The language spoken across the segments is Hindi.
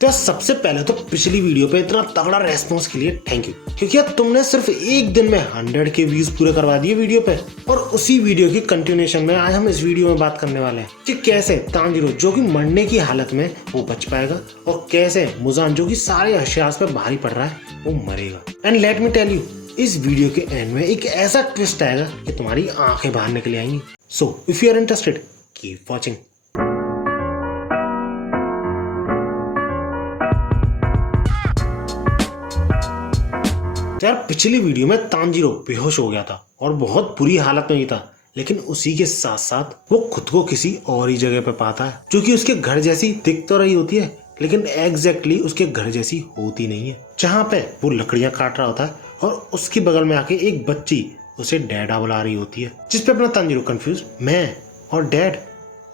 तो सबसे पहले तो पिछली वीडियो पे इतना तगड़ा रेस्पॉन्स के लिए थैंक यू, क्योंकि यार तुमने सिर्फ एक दिन में 100 के व्यूज पूरे करवा दिए वीडियो पे। और उसी वीडियो की कंटिन्यूएशन में आज हम इस वीडियो में बात करने वाले हैं कि कैसे तांजीरो जो कि मरने की हालत में वो बच पाएगा और कैसे मुजान जो कि सारे अशियास पे भारी पड़ रहा है वो मरेगा। And let me tell you, इस वीडियो के एंड में एक ऐसा ट्विस्ट आएगा कि तुम्हारी आंखें बाहर निकल आएंगी। So if you are interested keep watching. यार पिछली वीडियो में तांजीरो बेहोश हो गया था और बहुत बुरी हालत में ही था, लेकिन उसी के साथ साथ वो खुद को किसी और ही जगह पे पाता है जो कि उसके घर जैसी दिख तो रही होती है, लेकिन एग्जैक्टली उसके घर जैसी होती नहीं है। जहाँ पे वो लकड़ियां काट रहा होता है और उसके बगल में आके एक बच्ची उसे डैडा बुला रही होती है, जिसपे अपना तांजीरो कंफ्यूज, मैं और डैड,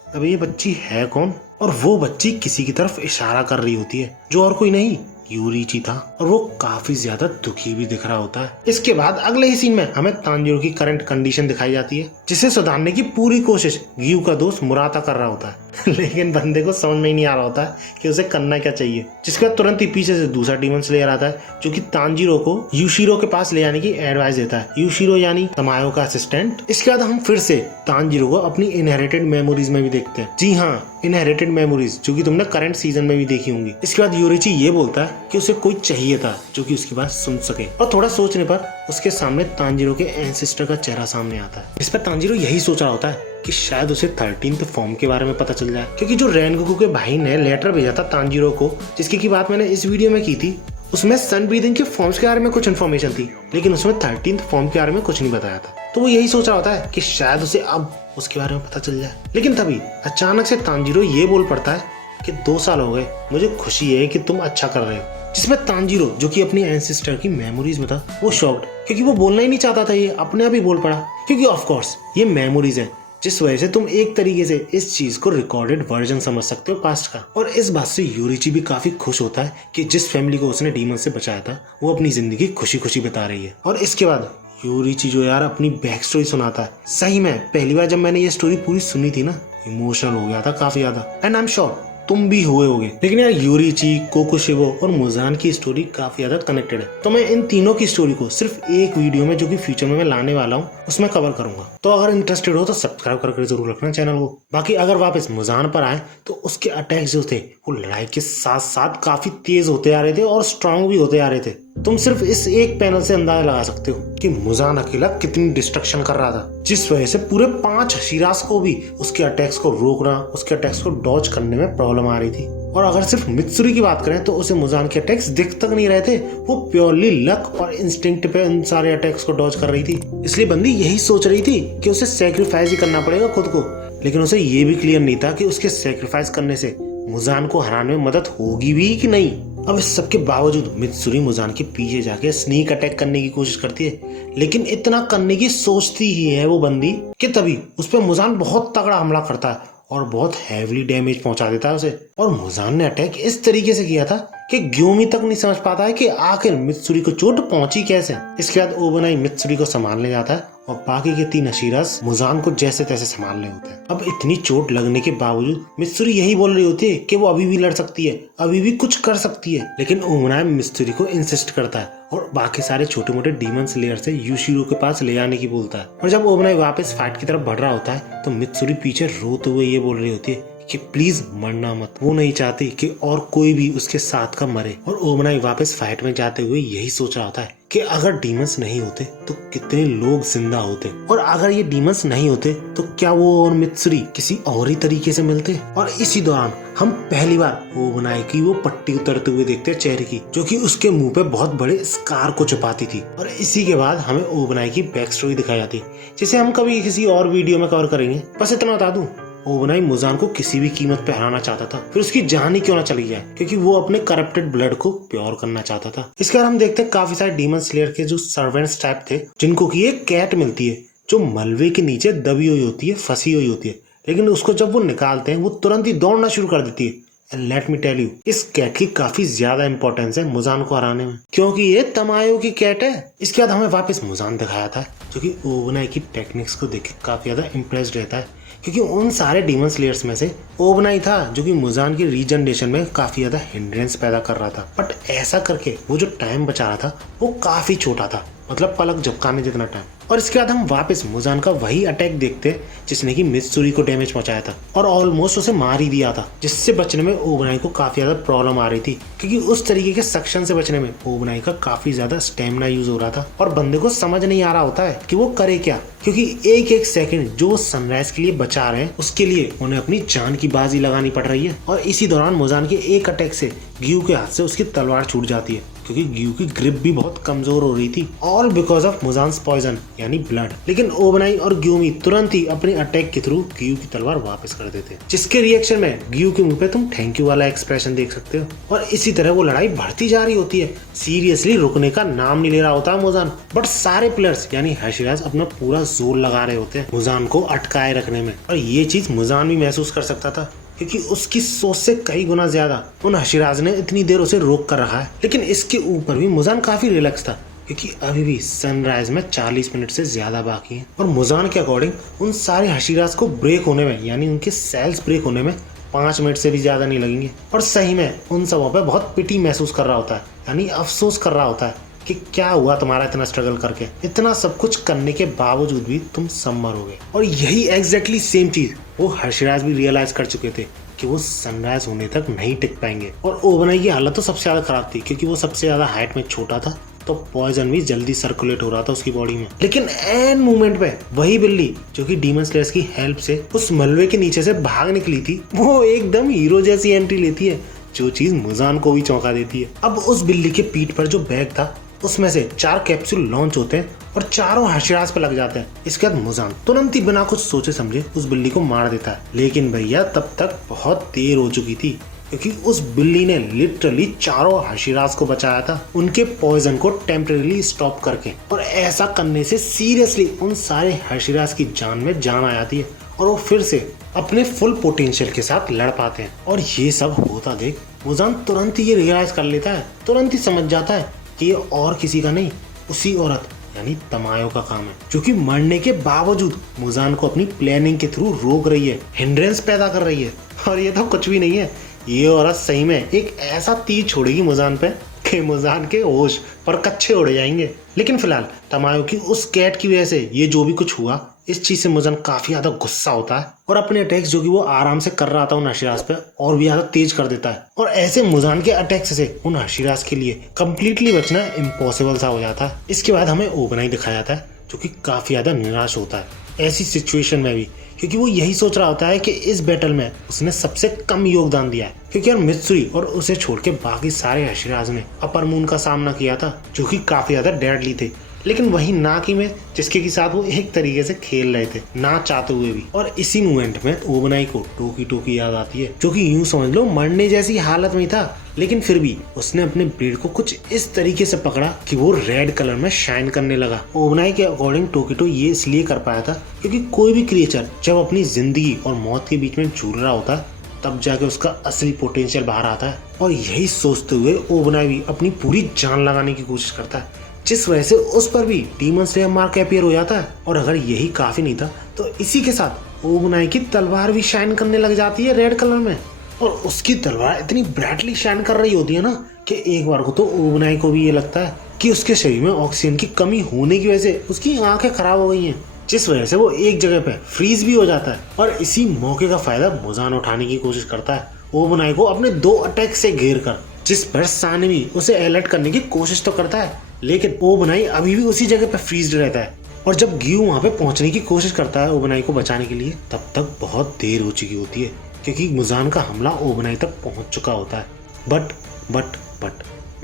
अब ये बच्ची है कौन? और वो बच्ची किसी की तरफ इशारा कर रही होती है जो और कोई नहीं यूरिची था, और वो काफी ज्यादा दुखी भी दिख रहा होता है। इसके बाद अगले ही सीन में हमें तांजीरो की करंट कंडीशन दिखाई जाती है, जिसे सुधारने की पूरी कोशिश ग्यू का दोस्त मुराता कर रहा होता है लेकिन बंदे को समझ में नहीं आ रहा होता है कि उसे करना क्या चाहिए। जिसके बाद तुरंत ही पीछे से दूसरा डीमन स्लेयर आता है जो कि तांजीरो को यूशिरो के पास ले जाने की एडवाइस देता है। यूशिरो यानी तमायो का असिस्टेंट। इसके बाद हम फिर से तांजीरो को अपनी इनहेरिटेड मेमोरीज में भी देखते हैं। जी हाँ, इनहेरिटेड मेमोरीज जो कि तुमने करंट सीजन में भी देखी होंगी। इसके बाद यूरिची ये बोलता है कि उसे कोई चाहिए था जो कि उसकी बात सुन सके, और थोड़ा सोचने पर उसके सामने तांजीरो के एंसेस्टर का चेहरा सामने आता है। इस पर तांजीरो यही सोच रहा होता है कि शायद उसे 13th फॉर्म के बारे में पता चल जाए, क्योंकि जो रेनगोकू के भाई ने लेटर भेजा था तांजीरो को, जिसकी की बात मैंने इस वीडियो में की थी, उसमें सन ब्रीदिंग के फॉर्म्स के बारे में कुछ इन्फॉर्मेशन थी, लेकिन उसमें 13th फॉर्म के बारे में कुछ नहीं बताया था। तो वो यही सोच रहा होता है कि शायद उसे अब उसके बारे में पता चल जाए। लेकिन तभी अचानक से तांजीरो ये बोल पड़ता है कि 2 साल हो गए, मुझे खुशी है कि तुम अच्छा कर रहे हो। जिसमें तांजीरो जो कि अपनी एंसेस्टर की मेमोरीज में था वो शॉक्ड, क्योंकि वो बोलना ही नहीं चाहता था, ये अपने आप ही बोल पड़ा, क्योंकि ऑफ कोर्स ये मेमोरीज है, जिस वजह से तुम एक तरीके से इस चीज को रिकॉर्डेड वर्जन समझ सकते हो पास्ट का। और इस बात से यूरिची भी काफी खुश होता है कि जिस फैमिली को उसने डीमन से बचाया था वो अपनी जिंदगी खुशी खुशी बिता रही है। और इसके बाद यूरिची जो यार अपनी बैक स्टोरी सुनाता है, सही में पहली बार जब मैंने ये स्टोरी पूरी सुनी थी ना, इमोशनल हो गया था काफी ज्यादा। एंड आई एम श्योर तुम भी हुए होगे। लेकिन यार यूरिची, कोकोशिबो और मुजान की स्टोरी काफी ज्यादा कनेक्टेड है, तो मैं इन तीनों की स्टोरी को सिर्फ एक वीडियो में जो कि फ्यूचर में मैं लाने वाला हूँ उसमें कवर करूंगा। तो अगर इंटरेस्टेड हो तो सब्सक्राइब करके जरूर रखना चैनल को। बाकी अगर वापस मुजान पर आए तो उसके अटैक जो थे वो लड़ाई के साथ साथ काफी तेज होते आ रहे थे और स्ट्रांग भी होते आ रहे थे। तुम सिर्फ इस एक पैनल से अंदाजा लगा सकते हो कि मुजान अकेला कितनी डिस्ट्रक्शन कर रहा था, जिस वजह से पूरे 5 शिरास को भी उसके अटैक्स को रोकना, उसके अटैक्स को डॉज करने में प्रॉब्लम आ रही थी। और अगर सिर्फ मित्सुरी की बात करें तो उसे मुजान के अटैक्स दिख तक नहीं रहे थे, वो प्योरली लक और इंस्टिंक्ट पे उन सारे अटैक्स को डॉज कर रही थी। इसलिए बंदी यही सोच रही थी कि उसे सैक्रिफाइस ही करना पड़ेगा खुद को, लेकिन उसे ये भी क्लियर नहीं था कि उसके सैक्रिफाइस करने से मुजान को हराने में मदद होगी भी कि नहीं। अब इस सब के बावजूद मित्सुरी मुजान के पीछे जाके स्नीक अटैक करने की कोशिश करती है, लेकिन इतना करने की सोचती ही है वो बंदी कि तभी उस पर मुजान बहुत तगड़ा हमला करता है और बहुत हैवीली डैमेज पहुंचा देता है उसे। और मुजान ने अटैक इस तरीके से किया था कि ग्योमी तक नहीं समझ पाता है कि आखिर मित्सुरी को चोट पहुंची कैसे। इसके बाद ओबनाई मित्सुरी को संभालने जाता है और बाकी के 3 अशीरास मुजान को जैसे तैसे संभालने होते हैं। अब इतनी चोट लगने के बावजूद मित्सुरी यही बोल रही होती है कि वो अभी भी लड़ सकती है, अभी भी कुछ कर सकती है, लेकिन ओबनाई मित्सुरी को इंसिस्ट करता है और बाकी सारे छोटे मोटे डीमन स्लेयर से यूशिरो के पास ले जाने की बोलता है। और जब ओबनाई वापस फाइट की तरफ बढ़ रहा होता है तो मित्सुरी पीछे रोते हुए ये बोल रही होती है कि प्लीज मरना मत। वो नहीं चाहती कि और कोई भी उसके साथ का मरे। और ओबनाई वापस फाइट में जाते हुए यही सोच रहा होता है कि अगर डीमंस नहीं होते तो कितने लोग जिंदा होते, और अगर ये डीमंस नहीं होते तो क्या वो और मित्सुरी किसी और ही तरीके से मिलते। और इसी दौरान हम पहली बार ओबनाई की वो पट्टी उतरते हुए देखते हैं चेहरे की, जो कि उसके मुंह पे बहुत बड़े स्कार को छुपाती थी। और इसी के बाद हमें ओबनाई की बैक स्टोरी दिखाई जाती है, जिसे हम कभी किसी और वीडियो में कवर करेंगे। बस इतना बता दूं, ओबनाई मुजान को किसी भी कीमत पे हराना चाहता था, फिर उसकी जान ही क्यों ना चली जाए, क्योंकि वो अपने करप्टेड ब्लड को प्योर करना चाहता था। इसके बाद हम देखते हैं काफी सारे डीमन स्लेयर के जो सर्वेंट्स टाइप थे, जिनको की एक कैट मिलती है जो मलबे के नीचे दबी हुई होती है, फंसी हुई होती है, लेकिन उसको जब वो निकालते हैं वो तुरंत ही दौड़ना शुरू कर देती है। लेट मी टेल यू, इस कैट की काफी ज्यादा इंपॉर्टेंस है मुजान को हराने में, क्योंकि ये तमायो की कैट है। इसके बाद हमें वापस मुजान दिखाया था जो कि ओबनाई की टेक्निक्स को देख के काफी ज्यादा इम्प्रेस्ड रहता है क्योंकि उन सारे डीमन स्लेयर्स में से ओबनाई था जो कि मुजान की रीजनरेशन में काफी ज्यादा हिंड्रेंस पैदा कर रहा था। बट ऐसा करके वो जो टाइम बचा रहा था वो काफी छोटा था, मतलब पलक झपकाने जितना टाइम। और इसके बाद हम वापस मुजान का वही अटैक देखते हैं जिसने कि मित्सुरी को डैमेज पहुंचाया था और ऑलमोस्ट उसे मार ही दिया था, जिससे बचने में ओबनाई को काफी ज्यादा प्रॉब्लम आ रही थी क्योंकि उस तरीके के सक्शन से बचने में ओबनाई का काफी ज्यादा स्टेमिना यूज हो रहा था और बंदे को समझ नहीं आ रहा होता है कि वो करे क्या, क्योंकि एक एक सेकंड जो वो सनराइज के लिए बचा रहे हैं उसके लिए उन्हें अपनी जान की बाजी लगानी पड़ रही है। और इसी दौरान मुजान के एक अटैक से ग्यू के हाथ से उसकी तलवार छूट जाती है क्योंकि ग्यू की ग्रिप भी बहुत कमजोर हो रही थी, ऑल बिकॉज ऑफ मुजान्स पॉइजन यानी ब्लड। लेकिन ओबनाई और ग्यूमी तुरंत ही अपने अटैक के थ्रू ग्यू की तलवार वापस कर देते हैं, जिसके रिएक्शन में ग्यू के मुंह पे तुम थैंक यू वाला एक्सप्रेशन देख सकते हो। और इसी तरह वो लड़ाई बढ़ती जा रही होती है, सीरियसली रुकने का नाम नहीं ले रहा होता मुजान। बट सारे प्लेयर्स यानी हाशिराज अपना पूरा जोर लगा रहे होते हैं मुजान को अटकाए रखने में, और ये चीज मुजान भी महसूस कर सकता था क्योंकि उसकी सोच से कई गुना ज्यादा उन हाशिराज ने इतनी देर उसे रोक कर रखा है। लेकिन इसके ऊपर भी मुजान काफी रिलैक्स था क्योंकि अभी भी सनराइज में 40 मिनट से ज्यादा बाकी है और मुजान के अकॉर्डिंग उन सारे हाशिराज को ब्रेक होने में यानी उनके सेल्स ब्रेक होने में 5 मिनट से भी ज्यादा नहीं लगेंगे। और सही में उन सबों पे बहुत पिटी महसूस कर रहा होता है, यानी अफसोस कर रहा होता है कि क्या हुआ तुम्हारा इतना स्ट्रगल करके, इतना सब कुछ करने के बावजूद भी तुम सब मरोगे। और यही एग्जैक्टली सेम चीज वो हाशिराज भी रियलाइज कर चुके थे कि वो सनराइज होने तक नहीं टिक पाएंगे। और ओबनाई की हालत तो सबसे ज्यादा खराब थी क्योंकि वो सबसे ज्यादा हाइट में छोटा था, तो पॉइजन भी जल्दी सर्कुलेट हो रहा था उसकी बॉडी में। लेकिन एन मूवमेंट पे वही बिल्ली जो कि डीमन स्लेयर्स की हेल्प से उस मलबे के नीचे से भाग निकली थी, वो एकदम हीरो जैसी एंट्री लेती है, जो चीज मुजान को भी चौंका देती है। अब उस बिल्ली के पीठ पर जो बैग था उसमें से 4 कैप्सूल लॉन्च होते हैं और चारों हाशिराज पे लग जाते हैं। इसके बाद मुजान तुरंत ही बिना कुछ सोचे समझे उस बिल्ली को मार देता है। लेकिन भैया तब तक बहुत देर हो चुकी थी क्योंकि उस बिल्ली ने लिटरली चारों हाशिराज को बचाया था उनके पॉइजन को टेम्परेरी स्टॉप करके। और ऐसा करने से सीरियसली उन सारे हाशिराज की जान में जान आ जाती है और वो फिर से अपने फुल पोटेंशियल के साथ लड़ पाते हैं। और ये सब होता देख मुजान तुरंत ही ये रियलाइज कर लेता है, तुरंत ही समझ जाता है कि ये और किसी का नहीं, उसी औरत यानी तमायो का काम है, जो कि मरने के बावजूद मुजान को अपनी प्लानिंग के थ्रू रोक रही है, हिंड्रेंस पैदा कर रही है। और ये तो कुछ भी नहीं है, ये औरत सही में एक ऐसा तीर छोड़ेगी मुजान पे कि मुजान के होश पर कच्चे उड़ जाएंगे। लेकिन फिलहाल तमायो की उस कैट की वजह से ये जो भी कुछ हुआ, इस चीज से मुजान काफी ज्यादा गुस्सा होता है और अपने अटैक्स जो कि वो आराम से कर रहा था उन हाशिराज पे और भी ज्यादा तेज कर देता है। और ऐसे मुजान के अटैक्स से उन हाशिराज के लिए कंप्लीटली बचना इम्पॉसिबल सा हो जाता है। इसके बाद हमें ओबनाई दिखाया जाता है जो कि काफी ज्यादा निराश होता है ऐसी सिचुएशन में भी, क्योंकि वो यही सोच रहा होता है कि इस बैटल में उसने सबसे कम योगदान दिया है, क्योंकि यार मित्सुरी और उसे छोड़ के बाकी सारे हाशिराज ने अपर मून का सामना किया था जो कि काफी ज्यादा डेडली थे। लेकिन वही नाकी में जिसके के साथ वो एक तरीके से खेल रहे थे ना चाहते हुए भी। और इसी मोमेंट में ओबनाई को टोकी टोकी याद आती है जो कि यूं समझ लो मरने जैसी हालत में था, लेकिन फिर भी उसने अपने ब्लेड को कुछ इस तरीके से पकड़ा कि वो रेड कलर में शाइन करने लगा। ओबनाई के अकॉर्डिंग टोकीटो ये इसलिए कर पाया था क्योंकि कोई भी क्रिएचर जब अपनी जिंदगी और मौत के बीच में झूल रहा होता है तब जाके उसका असली पोटेंशियल बाहर आता है। और यही सोचते हुए ओबनाई भी अपनी पूरी जान लगाने की कोशिश करता है, जिस वजह से उस पर भी डीमन स्लेयर मार्क अपीयर हो जाता है। और अगर यही काफी नहीं था तो इसी के साथ ओबनाई की तलवार भी शाइन करने लग जाती है रेड कलर में, और उसकी तलवार इतनी ब्राइटली शाइन कर रही होती है ना कि एक बार को तो ओबनाई को भी ये लगता है कि उसके शरीर में ऑक्सीजन की कमी होने की वजह से उसकी आंखें खराब हो गई हैं, जिस वजह से वो एक जगह पे फ्रीज भी हो जाता है। और इसी मौके का फायदा मुजान उठाने की कोशिश करता है ओबनाई को अपने 2 अटैक से घेर कर, जिस पर सानवी उसे अलर्ट करने की कोशिश तो करता है लेकिन ओबनाई अभी भी उसी जगह पे फ्रीज रहता है। और जब ग्यू वहां पे पहुंचने की कोशिश करता है ओबनाई को बचाने के लिए, तब तक बहुत देर हो चुकी होती है क्योंकि मुजान का हमला ओबनाई तक पहुंच चुका होता है। बट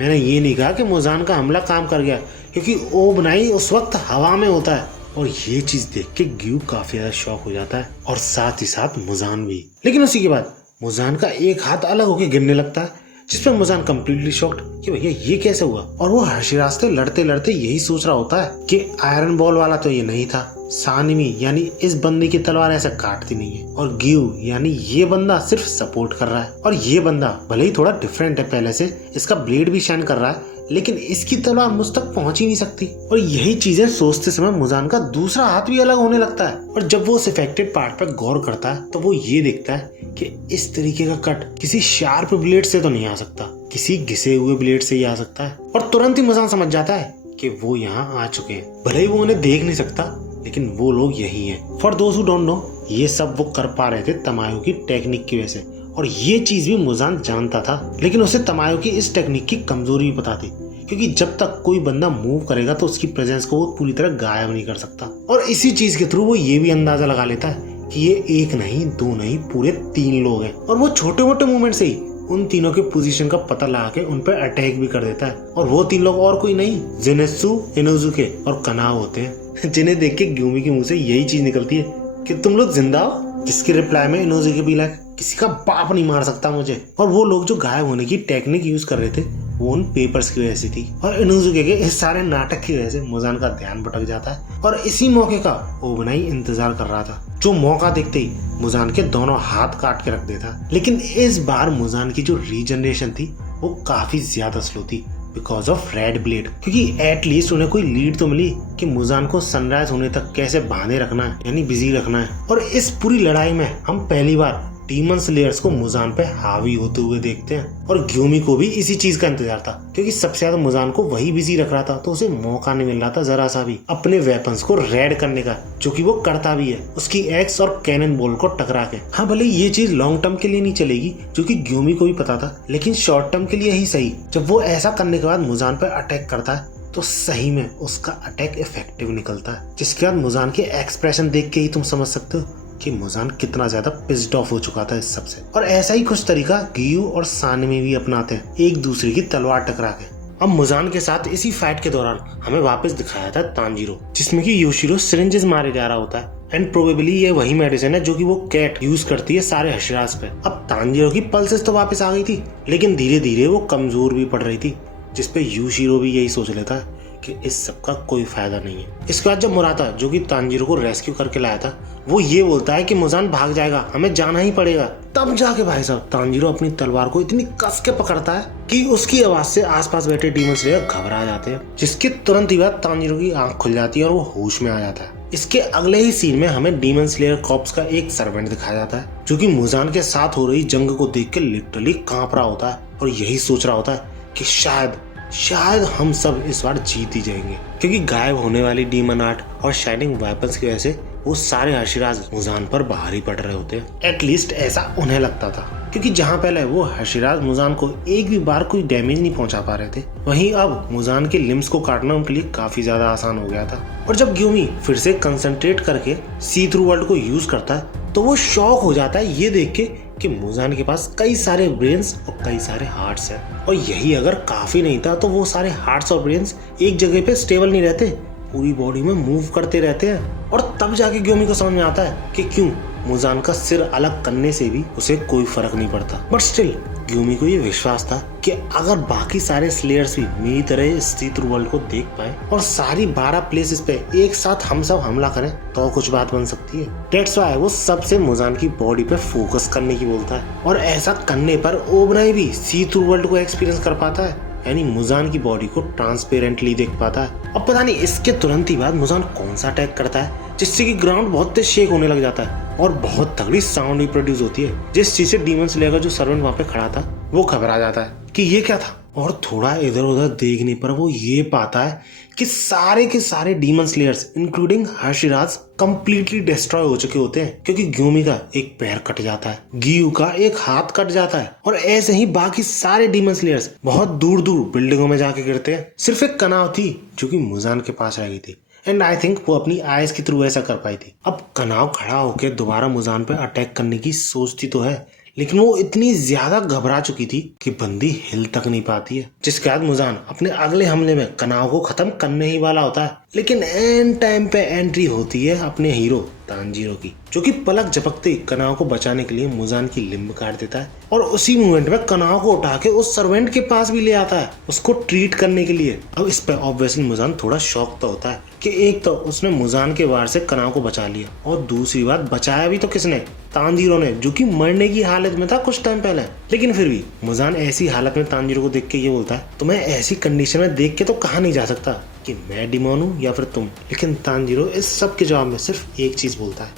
मैंने ये नहीं कहा कि मुजान का हमला काम कर गया, क्योंकि ओबनाई उस वक्त हवा में होता है। और ये चीज देख के ग्यू काफी ज्यादा शॉक हो जाता है और साथ ही साथ मुजान भी। लेकिन उसी के बाद मुजान का एक हाथ अलग होकर गिरने लगता है, जिसपे मुजान कम्प्लीटली शॉक्ड कि भैया ये कैसे हुआ। और वो हाशिराज से लड़ते लड़ते यही सोच रहा होता है कि आयरन बॉल वाला तो ये नहीं था, सानवी यानी इस बंदे की तलवार ऐसे काटती नहीं है, और गियू यानी ये बंदा सिर्फ सपोर्ट कर रहा है। और ये बंदा भले ही थोड़ा डिफरेंट है पहले से, इसका ब्लेड भी शाइन कर रहा है, लेकिन इसकी तलवार मुझ तक पहुंच ही नहीं सकती। और यही चीजें सोचते समय मुजान का दूसरा हाथ भी अलग होने लगता है। और जब वो उस इफेक्टेड पार्ट पर गौर करता है तो वो ये देखता है कि इस तरीके का कट किसी शार्प ब्लेड से तो नहीं आ सकता, किसी घिसे हुए ब्लेड से ही आ सकता है। और तुरंत ही मुजान समझ जाता है कि वो यहाँ आ चुके हैं। भले ही वो उन्हें देख नहीं सकता, लेकिन वो लोग यही हैं। For those who don't know, ये सब वो कर पा रहे थे तमायो की टेक्निक की वजह से, और ये चीज भी मुजान जानता था। लेकिन उसे तमायो की इस टेक्निक की कमजोरी भी पता थी, क्योंकि जब तक कोई बंदा मूव करेगा तो उसकी प्रेजेंस को वो पूरी तरह गायब नहीं कर सकता। और इसी चीज के थ्रू वो ये भी अंदाजा लगा लेता है कि ये एक नहीं, दो नहीं, पूरे 3 लोग हैं। और वो छोटे मोटे मूवमेंट से ही उन तीनों के पोजीशन का पता लगा के उन पर अटैक भी कर देता है। और वो 3 लोग और कोई नहीं, जेनेत्सु, इनोजुके और कनाओ होते हैं, जिन्हें देख के ग्यूमी के मुंह से यही चीज निकलती है कि तुम लोग जिंदा हो। जिसके रिप्लाई में इनोजुके भी लाइक, किसी का बाप नहीं मार सकता मुझे। और वो लोग जो गायब होने की टेक्निक यूज कर रहे थे वो उन पेपर्स की वजह से थी। और इनोजुके के इस सारे नाटक की वजह से मुजान का ध्यान भटक जाता है। और इसी मौके का ओबनाई इंतजार कर रहा था, जो मौका देखते ही मुजान के दोनों हाथ काट के रख देता। लेकिन इस बार मुजान की जो रीजनरेशन थी वो काफी ज्यादा स्लो थी बिकॉज ऑफ रेड ब्लेड, क्योंकि एटलीस्ट उन्हें कोई लीड तो मिली कि मुजान को सनराइज होने तक कैसे बांधे रखना है, यानी बिजी रखना है। और इस पूरी लड़ाई में हम पहली बार डीमन स्लेयर्स को मुजान पे हावी होते हुए देखते हैं। और ग्यूमी को भी इसी चीज का इंतजार था, क्योंकि सबसे ज्यादा मुजान को वही बिजी रख रहा था, तो उसे मौका नहीं मिल रहा था जरा सा भी अपने वेपन्स को रेड करने का, जो कि वो करता भी है उसकी एक्स और कैनन बॉल को टकरा के। हाँ, भले ये चीज लॉन्ग टर्म के लिए नहीं चलेगी, जो कि ग्यूमी को भी पता था, लेकिन शॉर्ट टर्म के लिए ही सही। जब वो ऐसा करने के बाद मुजान पे अटैक करता है तो सही में उसका अटैक इफेक्टिव निकलता है, जिसके बाद मुजान के एक्सप्रेशन देख के ही तुम समझ सकते हो कि मुजान कितना ज्यादा पिस्ड ऑफ हो चुका था इस सब से। और ऐसा ही कुछ तरीका गियू और सानवी भी अपनाते हैं, एक दूसरे की तलवार टकरा के। अब मुजान के साथ इसी फाइट के दौरान हमें वापस दिखाया था तांजीरो, जिसमें कि योशिरो सिरिंजेस मारे जा रहा होता है, एंड प्रोबेबली ये वही मेडिसिन है जो कि वो कैट यूज करती है सारे हशराज पे। अब तांजीरो की पल्सेस तो वापस आ गई थी, लेकिन धीरे धीरे वो कमजोर भी पड़ रही थी, जिसपे योशिरो भी यही सोच लेता है कि इस सब का कोई फायदा नहीं है। इसके बाद जब मुराता, जो कि तांजीरो को रेस्क्यू करके लाया था, वो ये बोलता है कि मुजान भाग जाएगा, हमें जाना ही पड़ेगा। तब जाके भाई साहब तांजीरो अपनी तलवार को इतनी कस के पकड़ता है कि उसकी आवाज से आसपास बैठे डीमन स्लेयर घबरा जाते हैं, जिसके तुरंत ही बाद तांजीरो की आंख खुल जाती है और वो होश में आ जाता है। इसके अगले ही सीन में हमें डीमन स्लेयर कॉर्प्स का एक सर्वेंट दिखाया जाता है, जो कि मुजान के साथ हो रही जंग को देख के लिटरली कांप रहा होता है और यही सोच रहा होता है कि शायद हम सब इस बार जीत ही जाएंगे, क्योंकि गायब होने वाली डीमन आर्ट और शाइनिंग वेपन्स की वजह से वो सारे हशिराज मुजान पर भारी पड़ रहे होते हैं। एटलीस्ट ऐसा उन्हें लगता था, क्योंकि जहाँ पहले वो हशिराज मुजान को एक भी बार कोई डैमेज नहीं पहुंचा पा रहे थे, वहीं अब मुजान के लिम्स को काटना उनके लिए काफी ज्यादा आसान हो गया था। और जब ग्यूमी फिर से कंसंट्रेट करके सी थ्रू वर्ल्ड को यूज करता है तो वो शॉक हो जाता है ये देख के कि मुजान के पास कई सारे ब्रेन्स और कई सारे हार्ट्स हैं। और यही अगर काफी नहीं था तो वो सारे हार्ट्स और ब्रेन्स एक जगह पे स्टेबल नहीं रहते, पूरी बॉडी में मूव करते रहते हैं। और तब जाके ग्यूमी को समझ में आता है कि क्यों मुजान का सिर अलग करने से भी उसे कोई फर्क नहीं पड़ता। बट स्टिल ग्यूमी को ये विश्वास था कि अगर बाकी सारे स्लेयर्स भी मेरी तरह इस सी थ्रू वर्ल्ड को देख पाए और सारी 12 प्लेसेस पे एक साथ हम सब हमला करें तो कुछ बात बन सकती है। दैट्स व्हाई वो सबसे मुजान की बॉडी पे फोकस करने की बोलता है, और ऐसा करने पर ओबनाई भी सी थ्रू वर्ल्ड को एक्सपीरियंस कर पाता है, यानी मुजान की बॉडी को ट्रांसपेरेंटली देख पाता है। अब पता नहीं इसके तुरंत ही बाद मुजान कौन सा अटैक करता है जिससे कि ग्राउंड बहुत तेज शेक होने लग जाता है और बहुत तगड़ी साउंड भी प्रोड्यूस होती है, जिस चीज से डीमन स्लेयर का जो सर्वेंट वहां पे खड़ा था वो घबरा जाता है कि ये क्या था। और थोड़ा इधर उधर देखने पर वो ये पाता है कि सारे के सारे demon slayers including Hashiras completely destroy हो चुके होते हैं, क्योंकि ग्यूमी का एक पैर कट जाता है, गियू का एक हाथ कट जाता है, और ऐसे ही बाकी सारे डीमन स्लेयर्स बहुत दूर दूर बिल्डिंगों में जाके गिरते हैं। सिर्फ एक कनाव थी जो कि मुजान के पास रह गई थी, एंड आई थिंक वो अपनी आइज के थ्रू ऐसा कर पाई थी। अब कनाव खड़ा होकर दोबारा मुजान पे अटैक करने की सोचती तो है, लेकिन वो इतनी ज्यादा घबरा चुकी थी कि बंदी हिल तक नहीं पाती है। जिसके बाद मुजान अपने अगले हमले में कनाव को खत्म करने ही वाला होता है, लेकिन एंड टाइम पे एंट्री होती है अपने हीरो तानजीरो की, जो कि पलक झपकते कनाव को बचाने के लिए मुजान की लिम्ब काट देता है और उसी मोमेंट में कनाव को उठा के उस सर्वेंट के पास भी ले आता है उसको ट्रीट करने के लिए। अब इस पे ऑब्वियसली मुजान थोड़ा शॉक तो होता है कि एक तो उसने मुजान के वार से कनाव को बचा लिया और दूसरी बात बचाया भी तो किसने, तानजीरो ने, जो कि मरने की हालत में था कुछ टाइम पहले। लेकिन फिर भी मुजान ऐसी हालत में तानजीरो को देख के ये बोलता है, तुम्हें ऐसी कंडीशन में देख के तो कहा नहीं जा सकता कि मैं डिमोन हूँ या फिर तुम। लेकिन तानजीरो इस सब के जवाब में सिर्फ एक चीज बोलता है,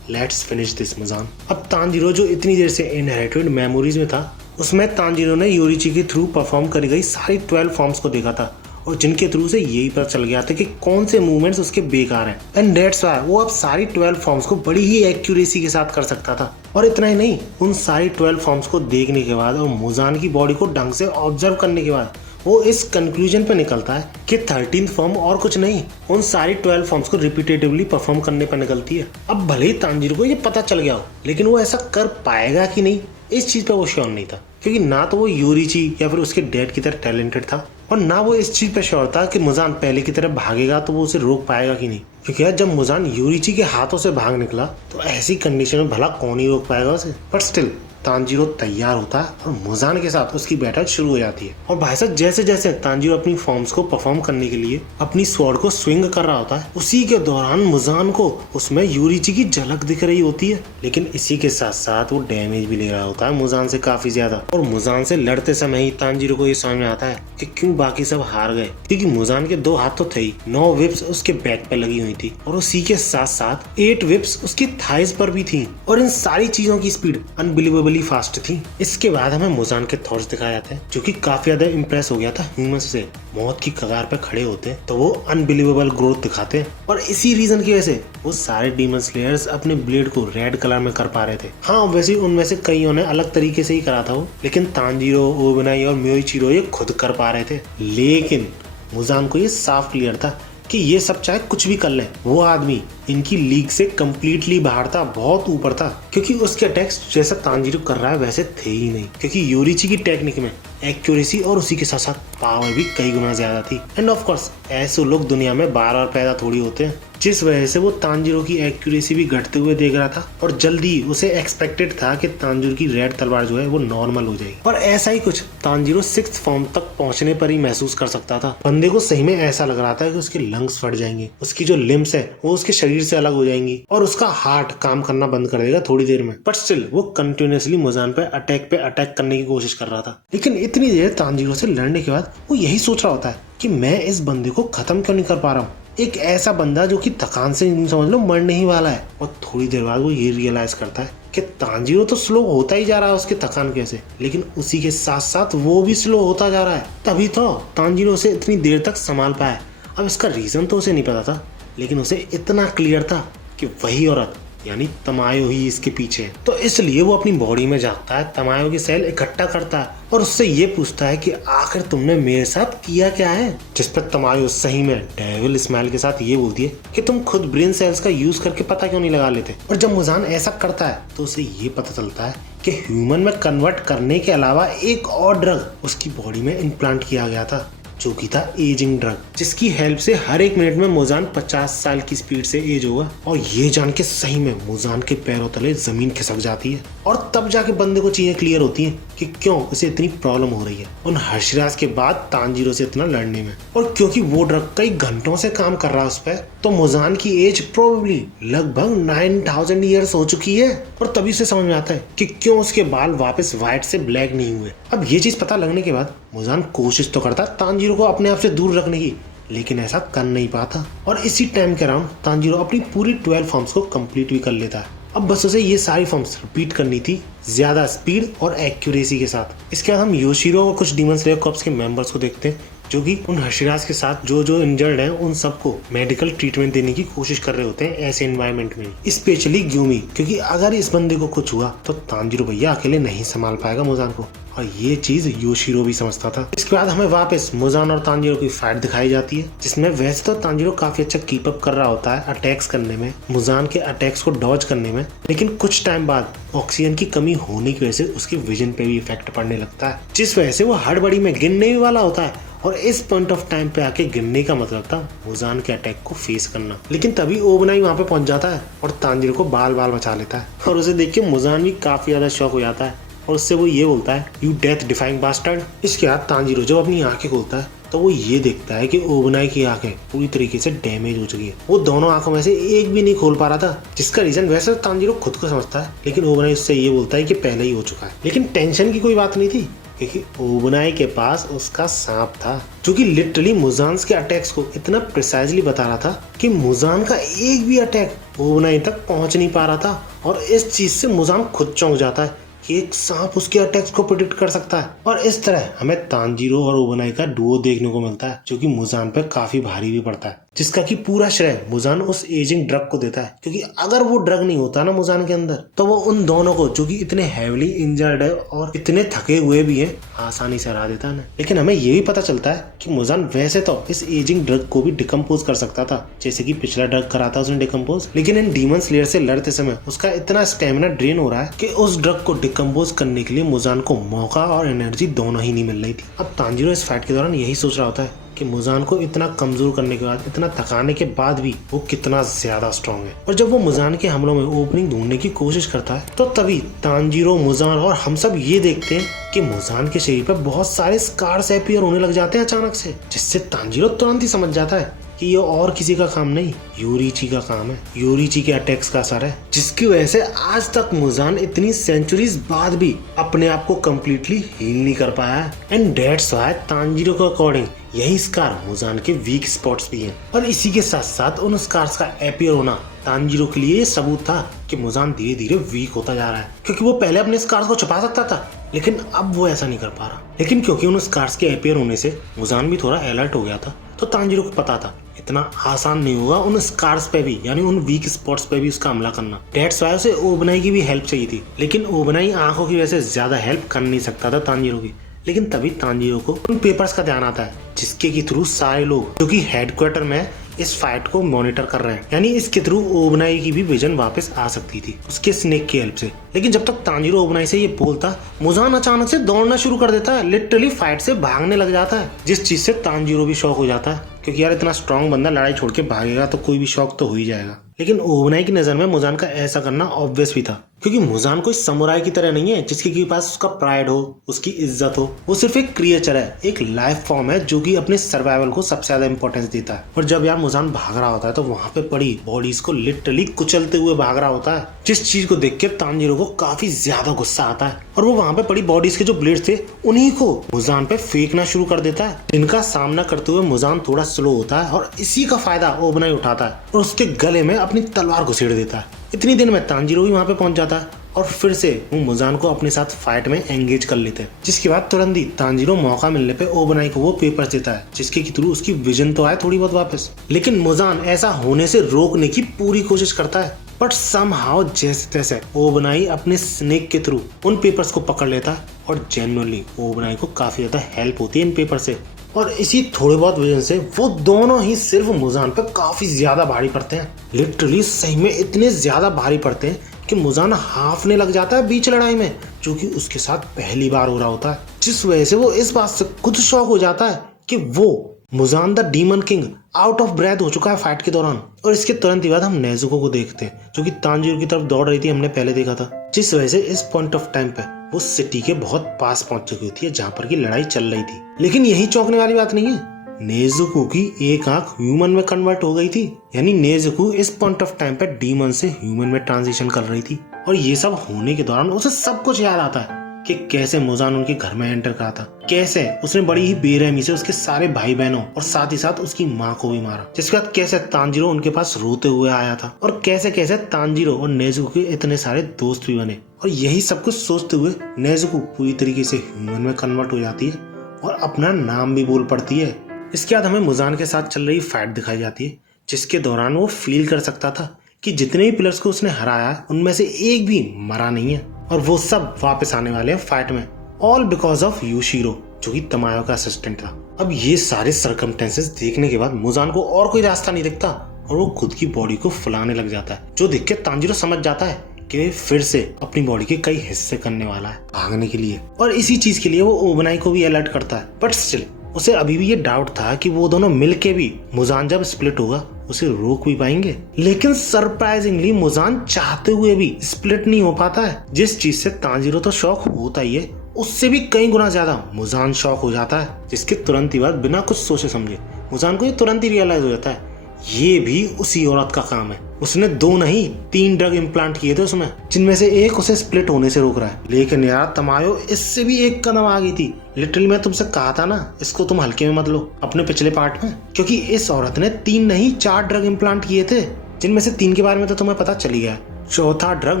लेट्स फिनिश दिस मुजान। अब तानजीरो जो इतनी देर से इनहेरिटेड मेमोरीज में था, उसमें तानजीरो ने योरीची के थ्रू परफॉर्म करी गई सारी 12 फॉर्म्स को देखा था और जिनके थ्रू से यही पता चल गया था कि कौन से मूवमेंट्स उसके बेकार हैं। एंड दैट्स व्हाई वो अब सारी 12 फॉर्म्स को बड़ी ही एक्यूरेसी के साथ कर सकता था। और इतना ही नहीं, उन सारी 12 फॉर्म्स को देखने के बाद और मुजान की बॉडी को ढंग से ऑब्जर्व करने के बाद वो इस कंक्लूजन पे निकलता है कि 13th फॉर्म और कुछ नहीं, उन सारी 12 फॉर्म्स को रिपीटेटिवली परफॉर्म करने पर निकलती है। अब भले ही तानजीरो को ये पता चल गया हो, लेकिन वो ऐसा कर पाएगा कि नहीं इस चीज पे वो श्योर नहीं था, क्योंकि ना तो वो योरीची या फिर उसके डैड की तरह टैलेंटेड था और ना वो इस चीज पे श्योर था कि मुजान पहले की तरह भागेगा तो वो उसे रोक पाएगा कि नहीं। क्योंकि यार जब मुजान योरीची के हाथों से भाग निकला तो ऐसी कंडीशन में भला कौन ही रोक पाएगा उसे। बट स्टिल तानजीरो तैयार होता है और मुजान के साथ उसकी बैटल शुरू हो जाती है। और भाई साहब जैसे जैसे तानजीरो अपनी फॉर्म्स को परफॉर्म करने के लिए अपनी स्वॉर्ड को स्विंग कर रहा होता है, उसी के दौरान मुजान को उसमें योरीची की झलक दिख रही होती है। लेकिन इसी के साथ साथ वो डैमेज भी ले रहा होता है मुजान से काफी ज्यादा। और मुजान से लड़ते समय ही तानजीरो को ये समझ में आता है कि क्यों बाकी सब हार गए, क्योंकि मुजान के 2 हाथ तो थे ही, 9 विप्स उसके बैक पे लगी हुई थी और उसी के साथ साथ 8 विप्स उसकी थाइज पर भी थी। और इन सारी चीजों की स्पीड अनबिलीवेबली फास्ट थी। इसके बाद हमें मुजान के थॉट्स दिखाए जाते हैं, जो कि काफी ज्यादा इंप्रेस हो गया था ह्यूमंस से। मौत की कगार पे खड़े होते हैं तो वो अनबिलीवेबल ग्रोथ दिखाते हैं और इसी रीजन की वजह से वो सारे डीमन स्लेयर्स अपने ब्लेड को रेड कलर में कर पा रहे थे। हाँ वैसे उनमें से कईयों ने अलग तरीके से ही करा था वो, लेकिन तानजीरो, ओबेनाई और म्योइचिरो ये खुद कर पा रहे थे। लेकिन मुजान को ये साफ क्लियर था कि ये सब चाहे कुछ भी कर ले, वो आदमी इनकी लीग से कम्प्लीटली बाहर था, बहुत ऊपर था, क्योंकि उसके अटैक्स जैसा तानजीरो कर रहा है वैसे थे ही नहीं। क्योंकि योरीची की टेक्निक में एक्यूरेसी और उसी के साथ साथ पावर भी कई गुना ज्यादा थी। एंड ऑफ कोर्स ऐसे लोग दुनिया में बार बार पैदा थोड़ी होते हैं, जिस वजह से वो तानजीरो की एक्यूरेसी भी घटते हुए देख रहा था और जल्दी उसे एक्सपेक्टेड था कि तानजीरो की रेड तलवार जो है वो नॉर्मल हो जाएगी। और ऐसा ही कुछ तानजीरो 6th फॉर्म तक पहुंचने पर ही महसूस कर सकता था। बंदे को सही में ऐसा लग रहा था कि उसके लंग्स फट जाएंगे, उसकी जो लिम्स है वो उसके शरीर से अलग हो जाएंगी और उसका हार्ट काम करना बंद कर देगा थोड़ी देर में। बट स्टिल वो कंटिन्यूअसली मुजान पे अटैक करने की कोशिश कर रहा था। लेकिन इतनी देर तानजीरो से लड़ने के बाद वो यही सोच रहा होता है कि मैं इस बंदे को खत्म क्यों नहीं कर पा रहा हूँ। एक ऐसा बंदा जो कि थकान से समझ लो मरने ही वाला है। और थोड़ी देर बाद वो ये रियलाइज करता है कि तानजीरो तो स्लो होता ही जा रहा है उसके थकान की वजह से, लेकिन उसी के साथ साथ वो भी स्लो होता जा रहा है। तभी तो तानजीरो उसे इतनी देर तक संभाल पाया। अब इसका रीजन तो उसे नहीं पता था, लेकिन उसे इतना क्लियर था कि वही औरत यानी तमायो ही इसके पीछे है। तो इसलिए वो अपनी बॉडी में जाता है, तमायो की सेल इकट्ठा करता है और उससे ये पूछता है कि आखिर तुमने मेरे साथ किया क्या है। जिस पर तमायो सही में डेविल स्माइल के साथ ये बोलती है कि तुम खुद ब्रेन सेल्स का यूज करके पता क्यों नहीं लगा लेते। और जब मुजान ऐसा करता है तो उसे ये पता चलता है कि ह्यूमन में कन्वर्ट करने के अलावा एक और ड्रग उसकी बॉडी में इम्प्लांट किया गया था, जो कि था एजिंग ड्रग, जिसकी हेल्प से हर एक मिनट में मुजान 50 साल की स्पीड से एज होगा। और ये जान के सही में मुजान के पैरों तले जमीन खिसक जाती है और तब जाके बंदे को चीजें क्लियर होती हैं कि क्यों उसे इतनी प्रॉब्लम हो रही है उन हर्षराज के बाद तानजीरो से इतना लड़ने में। और क्योंकि वो ड्रग कई घंटों से काम कर रहा है उस पर, तो मुजान की एज प्रोबेबली लगभग 9000 ईयर्स हो चुकी है। और तभी से समझ में आता है कि क्यों उसके बाल वापस व्हाइट से ब्लैक नहीं हुए। अब ये चीज पता लगने के बाद मुजान कोशिश तो करता तानजीरो को अपने आप से दूर रखने की, लेकिन ऐसा कर नहीं पाता। और इसी टाइम के अराउंड तानजीरो अपनी पूरी 12 फॉर्म्स को कंप्लीट भी कर लेता है। अब बस उसे ये सारी फॉर्म्स रिपीट करनी थी ज्यादा स्पीड और एक्यूरेसी के साथ। इसके बाद हम योशिरो और कुछ डीमन स्लेयर कॉर्प्स के मेंबर्स को देखते हैं, जो कि उन हर्षराज के साथ जो इंजर्ड हैं उन सबको मेडिकल ट्रीटमेंट देने की कोशिश कर रहे होते हैं ऐसे एनवायरनमेंट में, स्पेशली ग्यूमी, क्योंकि अगर इस बंदे को कुछ हुआ तो तानजीरो भैया अकेले नहीं संभाल पाएगा मुजान को। और ये चीज योशिरो भी समझता था। इसके बाद हमें वापस मुजान और तांजीरो की फाइट दिखाई जाती है, जिसमें वैसे तो तांजीरो काफी अच्छा कीप अप कर रहा होता है अटैक्स करने में, मुजान के अटैक्स को डॉज करने में, लेकिन कुछ टाइम बाद ऑक्सीजन की कमी होने की वजह से उसकी विजन पे भी इफेक्ट पड़ने लगता है, जिस वजह से वो हड़बड़ी में गिरने भी वाला होता है। और इस पॉइंट ऑफ टाइम पे आके गिरने का मतलब था मुजान के अटैक को फेस करना। लेकिन तभी ओबनाई वहां पे पहुंच जाता है और तांजीरो को बाल बाल बचा लेता है, और उसे देख के मुजान भी काफी ज्यादा शॉक हो जाता है और उससे वो ये बोलता है, यू डेथ डिफाइंग बास्टर्ड। इसके बाद तांजीरो जब अपनी आंखें खोलता है तो वो ये देखता है कि ओबनाई की आंखें पूरी तरीके से डैमेज हो चुकी है। वो दोनों आंखों में से एक भी नहीं खोल पा रहा था, जिसका रीजन वैसे तांजीरो खुद को समझता है, लेकिन ओबनाई उससे ये बोलता है कि पहले ही हो चुका है। लेकिन टेंशन की कोई बात नहीं थी, क्योंकि ओबनाई के पास उसका सांप था, जो कि लिटरली मुजान के अटैक्स को इतना प्रिसाइजली बता रहा था कि मुजान का एक भी अटैक ओबनाई तक पहुंच नहीं पा रहा था। और इस चीज से मुजान खुद चौंक जाता है कि एक सांप उसके अटैक्स को प्रेडिक्ट कर सकता है। और इस तरह हमें तांजीरो और ओबनाई का डुओ देखने को मिलता है, जो कि मुजान पर काफी भारी भी पड़ता है, जिसका कि पूरा श्रेय मुजान उस एजिंग ड्रग को देता है, क्योंकि अगर वो ड्रग नहीं होता ना मुजान के अंदर, तो वो उन दोनों को, जो कि इतने हैवीली इंजर्ड है और इतने थके हुए भी हैं, आसानी से हरा देता है। लेकिन हमें ये भी पता चलता है कि मुजान वैसे तो इस एजिंग ड्रग को भी डिकम्पोज कर सकता था, जैसे कि पिछला ड्रग करा था उसने डिकम्पोज, लेकिन इन डीमन स्लेयर से लड़ते समय उसका इतना स्टेमिना ड्रेन हो रहा है कि उस ड्रग को डिकम्पोज करने के लिए मुजान को मौका और एनर्जी दोनों ही नहीं मिल रही थी। अब तांजीरो इस फाइट के दौरान यही सोच रहा होता है कि मुजान को इतना कमजोर करने के बाद, इतना थकाने के बाद भी वो कितना ज्यादा स्ट्रांग है। और जब वो मुजान के हमलों में ओपनिंग ढूंढने की कोशिश करता है, तो तभी तांजीरो, मुजान और हम सब ये देखते हैं कि मुजान के शरीर पर बहुत सारे स्कार्स अपीयर होने लग जाते हैं अचानक से, जिससे तांजीरो तुरंत ही समझ जाता है कि ये और किसी का काम नहीं, योरीची का काम है, योरीची के अटैक्स का असर है, जिसकी वजह से आज तक मुजान इतनी सेंचुरीज बाद भी अपने आप को कम्प्लीटली हील नहीं कर पाया है। एंड दैट्स व्हाई तांजीरो के अकॉर्डिंग यही स्कार मुजान के वीक स्पॉट्स भी हैं। और इसी के साथ साथ उन स्कार्स का अपीयर होना तांजीरो के लिए सबूत था कि मुजान धीरे धीरे वीक होता जा रहा है, क्योंकि वो पहले अपने स्कार्स को छुपा सकता था, लेकिन अब वो ऐसा नहीं कर पा रहा। लेकिन क्योंकि उन स्कार्स के अपीयर होने से मुजान भी थोड़ा अलर्ट हो गया था, तो तांजीरो को पता था इतना आसान नहीं होगा उन स्कार्स पे भी, यानी उन वीक स्पॉट्स पे भी उसका हमला करना। दैट्स व्हाई उसे ओबनाई की भी हेल्प चाहिए थी, लेकिन ओबनाई आंखों की वजह से ज्यादा हेल्प कर नहीं सकता था तांजीरो की। लेकिन तभी तांजीरो को उन पेपर्स का ध्यान आता है, जिसके के थ्रू सारे लोग जो कि हेडक्वार्टर में इस फाइट को मॉनिटर कर रहे हैं, यानी इसके थ्रू ओबनाई की भी विजन वापस आ सकती थी उसके स्नेक की हेल्प से। लेकिन जब तक तांजीरो ओबनाई से ये बोलता, मुजान अचानक से दौड़ना शुरू कर देता है, लिटरली फाइट से भागने लग जाता है, जिस चीज से तांजीरो भी शॉक हो जाता है, क्योंकि यार इतना स्ट्रांग बंदा लड़ाई छोड़ के भागेगा तो कोई भी शॉक तो हो ही जाएगा। लेकिन ओबनाई की नजर में मुजान का ऐसा करना ऑब्वियस भी था, क्योंकि मुजान कोई समुराई की तरह नहीं है जिसके पास उसका प्राइड हो, उसकी इज्जत हो। वो सिर्फ एक क्रिएचर है, एक लाइफ फॉर्म है, जो कि अपने सर्वाइवल को सबसे ज्यादा इंपॉर्टेंस देता है। और जब यार मुजान भाग रहा होता है तो वहां पे पड़ी बॉडीज को लिटरली कुचलते हुए भाग रहा होता है, जिस चीज को देख के तांजीरो को काफी ज्यादा गुस्सा आता है, और वो वहां पे पड़ी बॉडीज के जो ब्लेड्स थे उन्हीं को मुजान पे फेंकना शुरू कर देता है, जिनका सामना करते हुए मुजान थोड़ा स्लो होता है, और इसी का फायदा ओबनाई उठाता है और उसके गले में अपनी तलवार घुसेड़ देता है। इतनी देर में तांजीरो भी वहां पे पहुंच जाता है और फिर से वो मुजान को अपने साथ फाइट में एंगेज कर लेते हैं, जिसके बाद तुरंत ही तांजीरो मौका मिलने पे ओबनाई को वो पेपर्स देता है, जिसके थ्रू उसकी विजन तो आए थोड़ी बहुत वापस। लेकिन मुजान ऐसा होने से रोकने की पूरी कोशिश करता है, बट समहाउ जैसे तैसे ओबनाई अपने स्नेक के थ्रू उन पेपर्स को पकड़ लेता है, और जेन्युइनली ओबनाई को काफी ज्यादा हेल्प होती है इन पेपर से। और इसी थोड़े बहुत वजन से वो दोनों ही सिर्फ मुजान पे काफी ज्यादा भारी पड़ते हैं, लिटरली सही में इतने ज्यादा भारी पड़ते हैं कि मुजान हाफने लग जाता है बीच लड़ाई में, जो कि उसके साथ पहली बार हो रहा होता है, जिस वजह से वो इस बात से खुद शॉक हो जाता है कि वो Muzan the demon king out of breath हो चुका है फाइट के दौरान। और इसके तुरंत ही बाद हम नेजुको को देखते हैं, जो कि तांजीरो की तरफ दौड़ रही थी, हमने पहले देखा था, जिस वजह से इस पॉइंट ऑफ टाइम पे वो सिटी के बहुत पास पहुंच चुकी होती है जहां पर की लड़ाई चल रही थी। लेकिन यही चौंकने वाली बात नहीं है, नेजुको की एक आंख ह्यूमन में कन्वर्ट हो गई थी, यानी नेजुको इस पॉइंट ऑफ टाइम पे डीमन से ह्यूमन में ट्रांजिशन कर रही थी। और ये सब होने के दौरान उसे सब कुछ याद आता है कि कैसे मुजान उनके घर में एंटर करा था, कैसे उसने बड़ी ही बेरहमी से उसके सारे भाई बहनों और साथ ही साथ उसकी माँ को भी मारा, जिसके बाद कैसे तांजीरो उनके पास रोते हुए आया था, और कैसे कैसे तांजीरो और नेजुको के इतने सारे दोस्त भी बने। और यही सब कुछ सोचते हुए नेजुको पूरी तरीके से ह्यूमन में कन्वर्ट हो जाती है और अपना नाम भी बोल पड़ती है। इसके बाद हमें मुजान के साथ चल रही फाइट दिखाई जाती है, जिसके दौरान वो फील कर सकता था कि जितने भी प्लेयर्स को उसने हराया उनमें से एक भी मरा नहीं है, और वो सब वापस आने वाले हैं फाइट में। ऑल बिकॉज ऑफ यूशिरो, जो कि तमायो का असिस्टेंट था। अब ये सारे सर्कमस्टेंसेस देखने के बाद मुजान को और कोई रास्ता नहीं दिखता और वो खुद की बॉडी को फुलाने लग जाता है, जो देख के तांजीरो समझ जाता है कि फिर से अपनी बॉडी के कई हिस्से करने वाला है भागने के लिए, और इसी चीज के लिए वो ओबनाई को भी अलर्ट करता है। बट स्टिल उसे अभी भी ये डाउट था कि वो दोनों मिलके भी मुजान जब स्प्लिट होगा उसे रोक भी पाएंगे। लेकिन सरप्राइजिंगली मुजान चाहते हुए भी स्प्लिट नहीं हो पाता है। जिस चीज से तांजीरो तो शॉक होता ही है, उससे भी कई गुना ज्यादा मुजान शॉक हो जाता है, जिसके तुरंत ही बाद बिना कुछ सोचे समझे मुजान को ये तुरंत ही रियलाइज हो जाता है ये भी उसी औरत का काम है। उसने 2 नहीं 3 ड्रग इम्प्लांट किए थे उसमें, जिनमें से एक उसे स्प्लिट होने से रोक रहा है। लेकिन यार तमायो इससे भी एक कदम आ गई थी। लिटरली मैं तुमसे कहा था ना, इसको तुम हल्के में मत लो अपने पिछले पार्ट में, क्योंकि इस औरत ने 3 नहीं 4 ड्रग इम्प्लांट किए थे, जिनमें से 3 के बारे में तो तुम्हें पता चली गया। चौथा ड्रग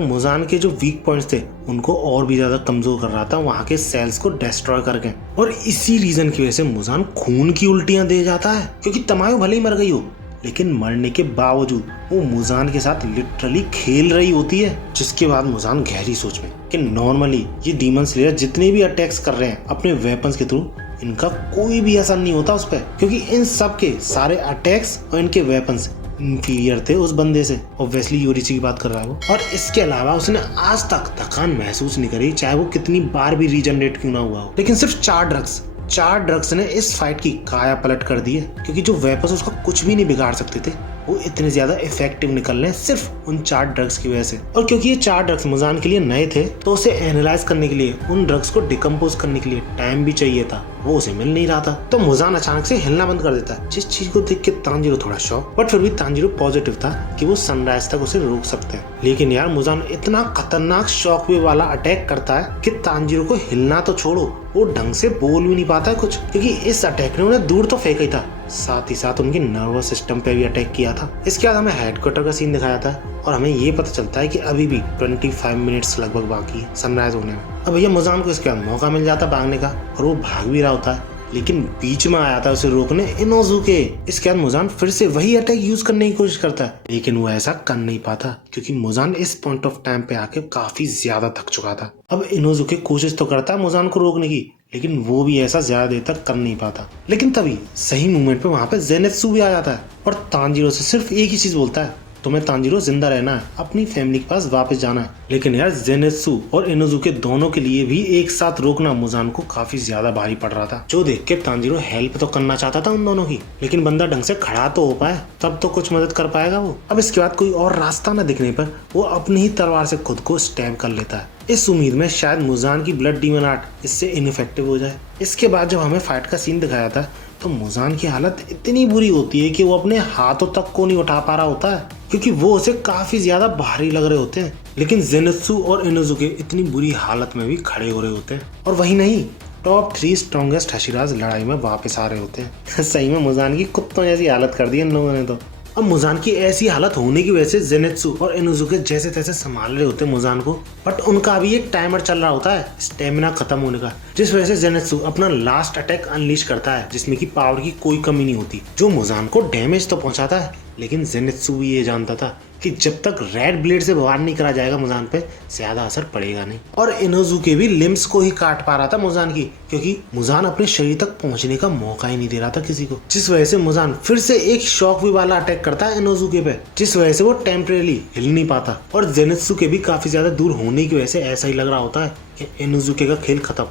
मुजान के जो वीक पॉइंट्स थे उनको और भी ज्यादा कमजोर कर रहा था, वहां के सेल्स को डिस्ट्रॉय करके। और इसी रीजन की वजह से मुजान खून की उल्टियां दे जाता है, क्योंकि तमायो भले ही मर गई हो लेकिन मरने के बावजूद वो मुजान के साथ लिटरली खेल रही होती है। जिसके बाद मुजान गहरी सोच में कि नॉर्मली ये डीमन स्लेयर जितने भी अटैक्स कर रहे हैं अपने वेपन्स के थ्रू, इनका कोई भी असर नहीं होता उस पर, क्योंकि इन सब के सारे अटैक्स और इनके वेपन्स इंफीरियर थे उस बंदे से। ऑब्वियसली योरिची की बात कर रहा है वो। और इसके अलावा उसने आज तक थकान महसूस नहीं करी, चाहे वो कितनी बार भी रीजनरेट क्यों ना हुआ हो। लेकिन सिर्फ 4 ड्रग्स ने इस फाइट की काया पलट कर दी है, क्योंकि जो वेपन्स उसका कुछ भी नहीं बिगाड़ सकते थे वो इतने ज्यादा इफेक्टिव निकल रहे हैं सिर्फ उन 4 ड्रग्स की वजह से। और क्योंकि ये 4 ड्रग्स मुजान के लिए नए थे, तो उसे एनालाइज करने के लिए, उन ड्रग्स को डिकम्पोज करने के लिए टाइम भी चाहिए था, वो उसे मिल नहीं रहा था। तो मुजान अचानक से हिलना बंद कर देता है, जिस चीज को देख के तांजीरो थोड़ा शॉक, बट फिर भी तांजीरो पॉजिटिव था कि वो सनराइज तक उसे रोक सकते हैं। लेकिन यार मुजान इतना खतरनाक शॉक वेव वाला अटैक करता है कि तांजीरो को हिलना तो छोड़ो, वो ढंग से बोल भी नहीं पाता है कुछ, क्योंकि इस अटैक ने उन्हें दूर तो फेंका ही था, साथ ही साथ उनके नर्वस सिस्टम पे भी अटैक किया था। इसके बाद हमें हेडक्वार्टर का सीन दिखाया था और हमें ये पता चलता है कि अभी भी 25 मिनट्स लगभग बाकी है सनराइज होने में। अब भैया मुजान को इसके बाद मौका मिल जाता भागने का और वो भाग भी रहा होता है, लेकिन बीच में आया था उसे रोकने इनोजुके। इसके बाद मुजान फिर से वही अटैक यूज करने की कोशिश करता है, लेकिन वो ऐसा कर नहीं पाता, क्योंकि मुजान इस पॉइंट ऑफ टाइम पे आके काफी ज्यादा थक चुका था। अब इनोजुके कोशिश तो करता है मुजान को रोकने की, लेकिन वो भी ऐसा ज्यादा देर तक कर नहीं पाता। लेकिन तभी सही मोमेंट पे वहां पे जेनेत्सु भी आ जाता है और तांजीरो से सिर्फ एक ही चीज बोलता है, तुम्हें तांजीरो जिंदा रहना है, अपनी फैमिली के पास वापस जाना है। लेकिन यार जेनेत्सु और इनोजुके दोनों के लिए भी एक साथ रोकना मुजान को काफी ज्यादा भारी पड़ रहा था, जो देख के तांजीरो हेल्प तो करना चाहता था उन दोनों की, लेकिन बंदा ढंग से खड़ा तो हो पाए तब तो कुछ मदद कर पाएगा वो। अब इसके बाद कोई और रास्ता न दिखने पर वो अपनी ही तलवार से खुद को स्टैब कर लेता है, इस उम्मीद में शायद मुजान की ब्लड डीमन आर्ट इससे इनइफेक्टिव हो जाए। इसके बाद जब हमें फाइट का सीन दिखाया था तो मुजान की हालत इतनी बुरी होती है कि वो अपने हाथों तक को नहीं उठा पा रहा होता है, क्योंकि वो उसे काफी ज्यादा भारी लग रहे होते हैं। लेकिन जेनेत्सु और इनोजुके इतनी बुरी हालत में भी खड़े हो रहे होते हैं, और वही नहीं, टॉप 3 स्ट्रॉन्गेस्ट हशीराज लड़ाई में वापस आ रहे होते हैं। सही में मुजान की कुत्तों जैसी हालत कर दी इन लोगों ने तो। अब मुजान की ऐसी हालत होने की वजह से जेनेत्सु और इनोजुके जैसे तैसे संभाल रहे होते हैं मुजान को, बट उनका अभी एक टाइमर चल रहा होता है स्टेमिना खत्म होने का, जिस वजह से जेनेत्सु अपना लास्ट अटैक अनलीश करता है, जिसमें कि पावर की कोई कमी नहीं होती, जो मुजान को डैमेज तो पहुंचाता है। लेकिन जेनेत्सु भी ये जानता था कि जब तक रेड ब्लेड से वार नहीं करा जाएगा मुजान पे, ज्यादा असर पड़ेगा नहीं। और इनोजुके भी लिम्स को ही काट पा रहा था मुजान की, क्योंकि मुजान अपने शरीर तक पहुंचने का मौका ही नहीं दे रहा था किसी को, जिस वजह से मुजान फिर से एक शॉक वेव वाला अटैक करता है इनोजुके पे, जिस वजह से वो टेम्परेरी हिल नहीं पाता। और जेनेत्सु के भी काफी ज्यादा दूर होने की वजह से ऐसा ही लग रहा होता है कि इनोजुके का खेल खत्म।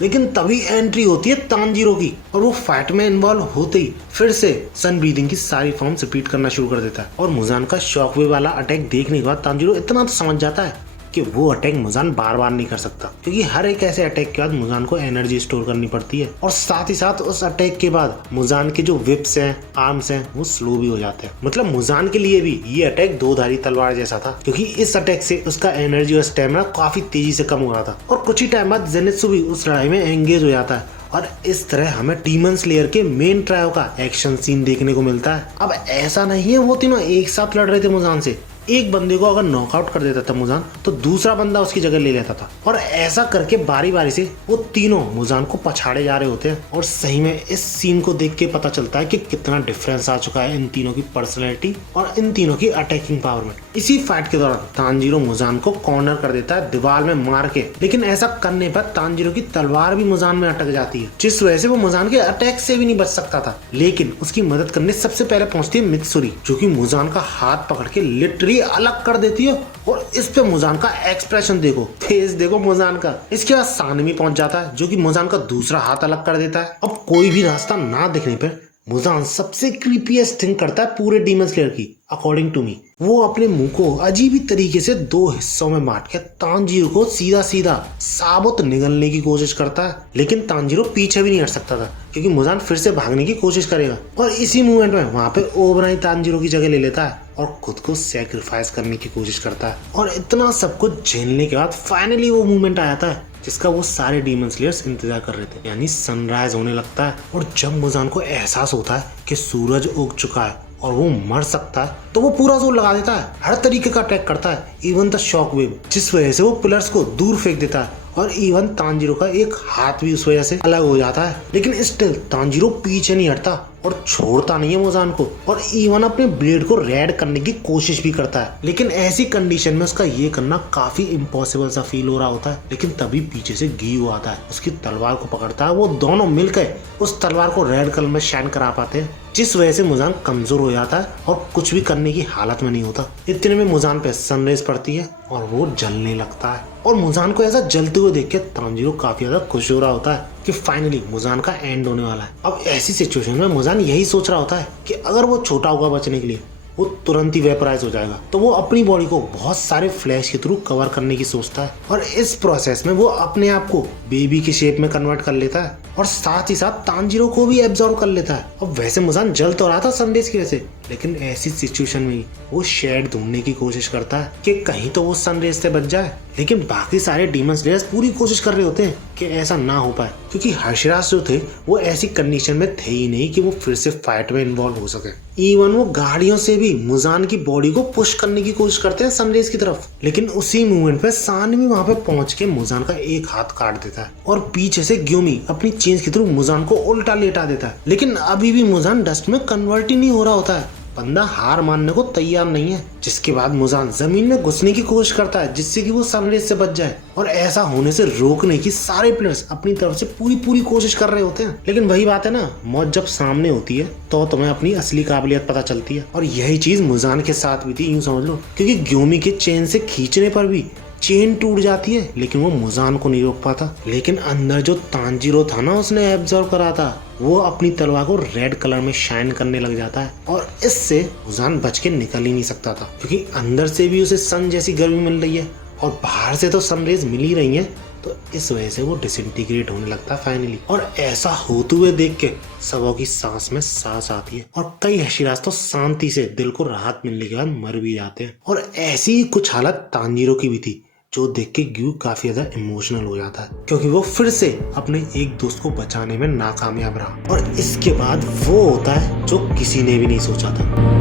लेकिन तभी एंट्री होती है तांजीरो की, और वो फाइट में इन्वॉल्व होते ही फिर से सन ब्रीदिंग की सारी फॉर्म्स रिपीट करना शुरू कर देता है। और मुजान का शॉकवेव वाला अटैक देखने के बाद तांजीरो इतना तो समझ जाता है कि वो अटैक मुजान बार बार नहीं कर सकता, क्योंकि हर एक ऐसे अटैक के बाद मुजान को एनर्जी स्टोर करनी पड़ती है, और साथ ही साथ उस अटैक के बाद मुजान के जो विप्स हैं, आर्म्स हैं, वो स्लो भी हो जाते हैं। मतलब मुजान के लिए भी ये अटैक 2 धारी तलवार जैसा था, क्योंकि इस अटैक से उसका एनर्जी और स्टेमिना काफी तेजी से कम हो रहा था। और कुछ ही टाइम बाद जेनेत्सु भी उस लड़ाई में एंगेज हो जाता है, और इस तरह हमें डीमन स्लेयर के मेन ट्रायो का एक्शन सीन देखने को मिलता है। अब ऐसा नहीं है वो तीनों एक साथ लड़ रहे थे मुजान से, एक बंदे को अगर नॉकआउट कर देता था मुजान तो दूसरा बंदा उसकी जगह ले लेता था, और ऐसा करके बारी बारी से वो तीनों मुजान को पछाड़े जा रहे होते हैं। और सही में इस सीन को देख के पता चलता है कि कितना डिफरेंस आ चुका है इन तीनों की पर्सनैलिटी और इन तीनों की अटैकिंग पावर में। इसी फाइट के दौरान तानजीरो मुजान को कॉर्नर कर देता है दीवार में मार के, लेकिन ऐसा करने पर तानजीरो की तलवार भी मुजान में अटक जाती है, जिस वजह से वो मुजान के अटैक से भी नहीं बच सकता था। लेकिन उसकी मदद करने सबसे पहले पहुंचती है मित्सुरी, जो कि मुजान का हाथ पकड़ के लिटरली अलग कर देती है। और इस पे मुजान का एक्सप्रेशन देखो, फेस देखो मुजान का। इसके बाद सानवी पहुंच जाता है, जो कि मुजान का दूसरा हाथ अलग कर देता है। अब कोई भी रास्ता ना दिखने पर मुजान सबसे क्रीपीएस्ट थिंग करता है पूरे डीमन स्लेयर की, अकॉर्डिंग टू मी। वो अपने मुंह को अजीब ही तरीके से दो हिस्सों में बांट के तानजीरो को सीधा सीधा साबुत निगलने की कोशिश करता है, लेकिन तानजीरो पीछे भी नहीं हट सकता था, क्योंकि मुजान फिर से भागने की कोशिश करेगा। और इसी मूवमेंट में वहां पे ओबराई तानजीरो की जगह ले लेता है और खुद को सैक्रिफाइस करने की कोशिश करता है। और इतना सब कुछ झेलने के बाद फाइनली वो मूवमेंट आ जाता है जिसका वो सारे डीमन स्लेयर्स इंतजार कर रहे थे, यानी सनराइज होने लगता है। और जब मुजान को एहसास होता है कि सूरज उग चुका है और वो मर सकता है, तो वो पूरा जोर लगा देता है, हर तरीके का अटैक करता है, इवन द शॉक वेव, जिस वजह से वो पिलर्स को दूर फेंक देता है। और इवन तानजीरो का एक हाथ भी उस वजह से अलग हो जाता है, लेकिन स्टिल तानजीरो पीछे नहीं हटता और छोड़ता नहीं है मुजान को, और इवन अपने ब्लेड को रेड करने की कोशिश भी करता है। लेकिन ऐसी कंडीशन में उसका ये करना काफी इम्पॉसिबल सा फील हो रहा होता है। लेकिन तभी पीछे से गियू आता है, उसकी तलवार को पकड़ता है। वो दोनों मिलकर उस तलवार को रेड कलर में शाइन करा पाते हैं, जिस वजह से मुजान कमजोर हो जाता है और कुछ भी करने की हालत में नहीं होता। इतने में मुजान पे सनरेज पड़ती है और वो जलने लगता है। और मुजान को ऐसा जलते हुए देख के तानजीरो काफी ज्यादा खुश हो रहा होता है कि फाइनली मुजान का एंड होने वाला है। अब ऐसी सिचुएशन में मुजान यही सोच रहा होता है कि अगर वो छोटा होगा बचने के लिए, वो तुरंत ही वेपराइज हो जाएगा, तो वो अपनी बॉडी को बहुत सारे फ्लैश के थ्रू कवर करने की सोचता है। और इस प्रोसेस में वो अपने आप को बेबी की शेप में कन्वर्ट कर लेता है और साथ ही साथ तानजीरो को भी एब्जॉर्ब कर लेता है। अब वैसे मुजान जल तो रहा था सनरेज की वजह से, लेकिन ऐसी सिचुएशन में वो शेड ढूंढने की कोशिश करता है कि कहीं तो वो सनरेज से बच जाए। लेकिन बाकी सारे डीमन स्लेयर्स पूरी कोशिश कर रहे होते हैं कि ऐसा ना हो पाए, क्योंकि हर्षराज जो थे वो ऐसी कंडीशन में थे ही नहीं कि वो फिर से फाइट में इन्वॉल्व हो सके। इवन वो गाड़ियों से भी मुजान की बॉडी को पुश करने की कोशिश करते हैं सनरेज की तरफ, लेकिन उसी मूवमेंट पे सानवी वहां पे पहुंच के मुजान का एक हाथ काट देता है और पीछे से ग्योमी अपनी चेंज के थ्रू मुजान को उल्टा लेटा देता है। लेकिन अभी भी मुजान डस्ट में कन्वर्ट ही नहीं हो रहा होता है, बंदा हार मानने को तैयार नहीं है। जिसके बाद मुजान जमीन में घुसने की कोशिश करता है जिससे कि वो सनरेज से बच जाए, और ऐसा होने से रोकने की सारे प्लेयर्स अपनी तरफ से पूरी कोशिश कर रहे होते हैं। लेकिन वही बात है ना, मौत जब सामने होती है तो तुम्हें अपनी असली काबिलियत पता चलती है, और यही चीज मुजान के साथ भी थी, यूं समझ लो, क्योंकि ग्योमी के चेन से खींचने पर भी चेन टूट जाती है, लेकिन वो मुजान को नहीं रोक पाता। लेकिन अंदर जो तानजीरो था ना, उसने एब्जॉर्व करा था, वो अपनी तलवार को रेड कलर में शाइन करने लग जाता है, और इससे मुजान बच के निकल ही नहीं सकता था, क्योंकि अंदर से भी उसे सन जैसी गर्मी मिल रही है और बाहर से तो सनरेज मिल ही रही है, तो इस वजह से वो डिसइंटीग्रेट होने लगता है फाइनली। और ऐसा होते हुए देख के सबों की सांस में सांस आती है, और कई हशीराज तो शांति से दिल को राहत मिलने के बाद मर भी जाते हैं। और ऐसी ही कुछ हालत तानजीरो की भी थी, जो देख के ग्यू काफी ज्यादा इमोशनल हो जाता है, क्योंकि वो फिर से अपने एक दोस्त को बचाने में नाकामयाब रहा। और इसके बाद वो होता है जो किसी ने भी नहीं सोचा था।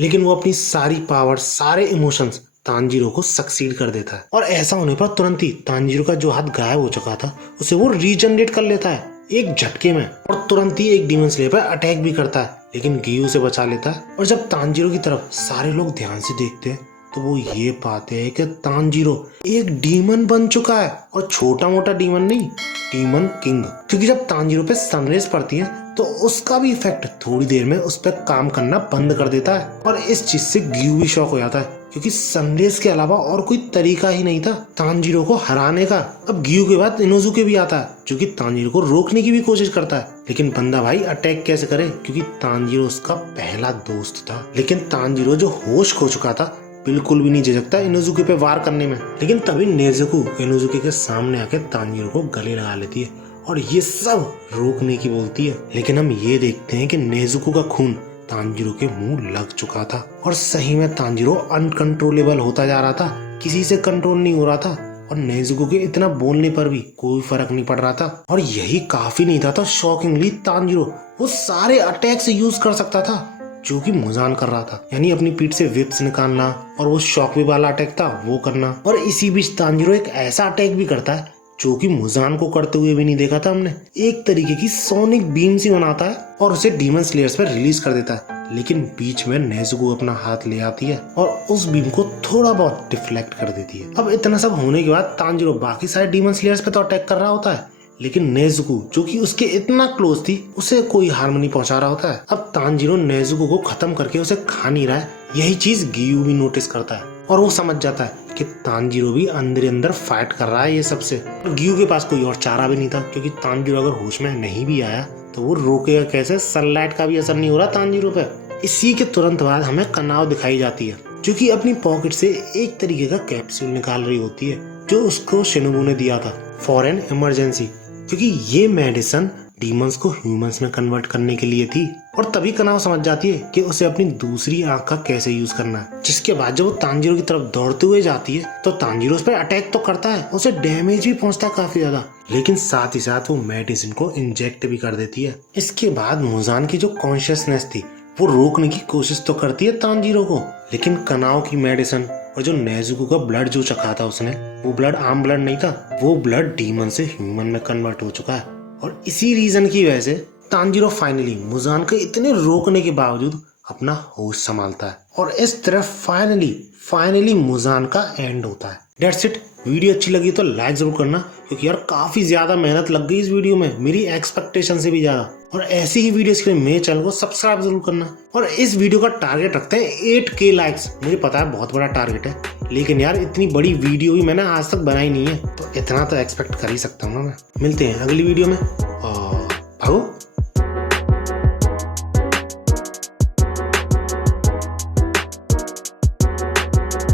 लेकिन वो अपनी सारी पावर, सारे इमोशंस तानजीरो को सक्सीड कर देता है, और ऐसा होने पर तुरंत ही तानजीरो का जो हाथ गायब हो चुका था उसे वो रीजनरेट कर लेता है एक झटके में, और तुरंत ही एक डीमन स्लेयर पर अटैक भी करता है, लेकिन गियू से बचा लेता है। और जब तानजीरो की तरफ सारे लोग ध्यान से देखते हैं तो वो ये पाते हैं कि तानजीरो एक डीमन बन चुका है, और छोटा मोटा डीमन नहीं, डीमन किंग। क्योंकि जब तानजीरो पे सनरेज पड़ती है तो उसका भी इफेक्ट थोड़ी देर में उस पर काम करना बंद कर देता है, और इस चीज से ग्यू भी शॉक हो जाता है, क्योंकि सनरेज के अलावा और कोई तरीका ही नहीं था तानजीरो को हराने का। अब गियू के बाद इनोजुके भी आता है, जो कि तानजीरो को रोकने की भी कोशिश करता है, लेकिन बंदा भाई अटैक कैसे करे, क्योंकि तानजीरो उसका पहला दोस्त था। लेकिन तानजीरो जो होश खो चुका था बिल्कुल भी नहीं झिझकता इनोजुके पे वार करने में। लेकिन तभी नेजुको इनोजुके के सामने आके तानजीरो को गले लगा लेती है और ये सब रोकने की बोलती है। लेकिन हम ये देखते हैं कि नेजुको का खून तानजीरो के मुंह लग चुका था, और सही में तानजीरो अनकंट्रोलेबल होता जा रहा था, किसी से कंट्रोल नहीं हो रहा था, और नेजुको के इतना बोलने पर भी कोई फर्क नहीं पड़ रहा था। और यही काफी नहीं था तो शॉकिंगली तांजीरो वो सारे अटैक्स यूज कर सकता था जो कि मुजान कर रहा था, यानी अपनी पीठ से विप्स निकालना और वो शॉकवेव वाला अटैक था वो करना। और इसी बीच तांजीरो एक ऐसा अटैक भी करता है जो कि मुजान को करते हुए भी नहीं देखा था हमने। एक तरीके की सोनिक बीम सी बनाता है और उसे डीमन स्लेयर्स पर रिलीज कर देता है, लेकिन बीच में नेजुको अपना हाथ ले आती है और उस बीम को थोड़ा बहुत डिफ्लेक्ट कर देती है। अब इतना सब होने के बाद तांजीरो बाकी सारे डीमन स्लेयर्स पे तो अटैक कर रहा होता है, लेकिन नेजुको जो कि उसके इतना क्लोज थी उसे कोई हार्म नहीं पहुंचा रहा होता है। अब तांजीरो नेजुको को खत्म करके उसे खा नहीं रहा है, यही चीज गियू भी नोटिस करता है और वो समझ जाता है कि तांजीरो भी अंदर अंदर फाइट कर रहा है ये सबसे। और गियू के पास कोई और चारा भी नहीं था, क्योंकि तांजीरो अगर होश में नहीं भी आया तो वो रोकेगा कैसे, सनलाइट का भी असर नहीं हो रहा तांजीरो पे। इसी के तुरंत बाद हमें कनाव दिखाई जाती है जो कि अपनी पॉकेट से एक तरीके का कैप्सूल निकाल रही होती है जो उसको शिनोबु ने दिया था फॉर एन इमरजेंसी, क्योंकि ये मेडिसिन डीमंस को ह्यूमंस में कन्वर्ट करने के लिए थी। और तभी कनाव समझ जाती है कि उसे अपनी दूसरी आंख का कैसे यूज करना है। जिसके बाद जब वो तांजीरो की तरफ दौड़ते हुए जाती है तो तांजीरो उस पर अटैक तो करता है, उसे डैमेज भी पहुंचता है काफी ज्यादा, लेकिन साथ ही साथ वो मेडिसिन को इंजेक्ट भी कर देती है। इसके बाद मुजान की जो कॉन्शियसनेस थी वो रोकने की कोशिश तो करती है तांजीरो को, लेकिन कनाव की मेडिसिन और जो नेजुको का ब्लड जो चखा था उसने, वो ब्लड आम ब्लड नहीं था, वो ब्लड डीमन से ह्यूमन में कन्वर्ट हो चुका है। और इसी रीजन की वजह से तांजीरो फाइनली मुजान के इतने रोकने के बावजूद अपना होश संभालता है और इस तरह फाइनली मुजान का एंड होता है। That's it। वीडियो अच्छी लगी तो लाइक जरूर करना, क्योंकि यार काफी ज्यादा मेहनत लग गई इस वीडियो में, मेरी एक्सपेक्टेशन से भी ज्यादा। और ऐसी ही वीडियोस के लिए मेरे चैनल को सब्सक्राइब जरूर करना। और इस वीडियो का टारगेट रखते हैं 8K लाइक्स। मुझे पता है बहुत बड़ा टारगेट है, लेकिन यार इतनी बड़ी वीडियो भी मैंने आज तक बनाई नहीं है, तो इतना तो एक्सपेक्ट कर ही सकता हूँ ना मैं। मिलते हैं अगली वीडियो में और भागो।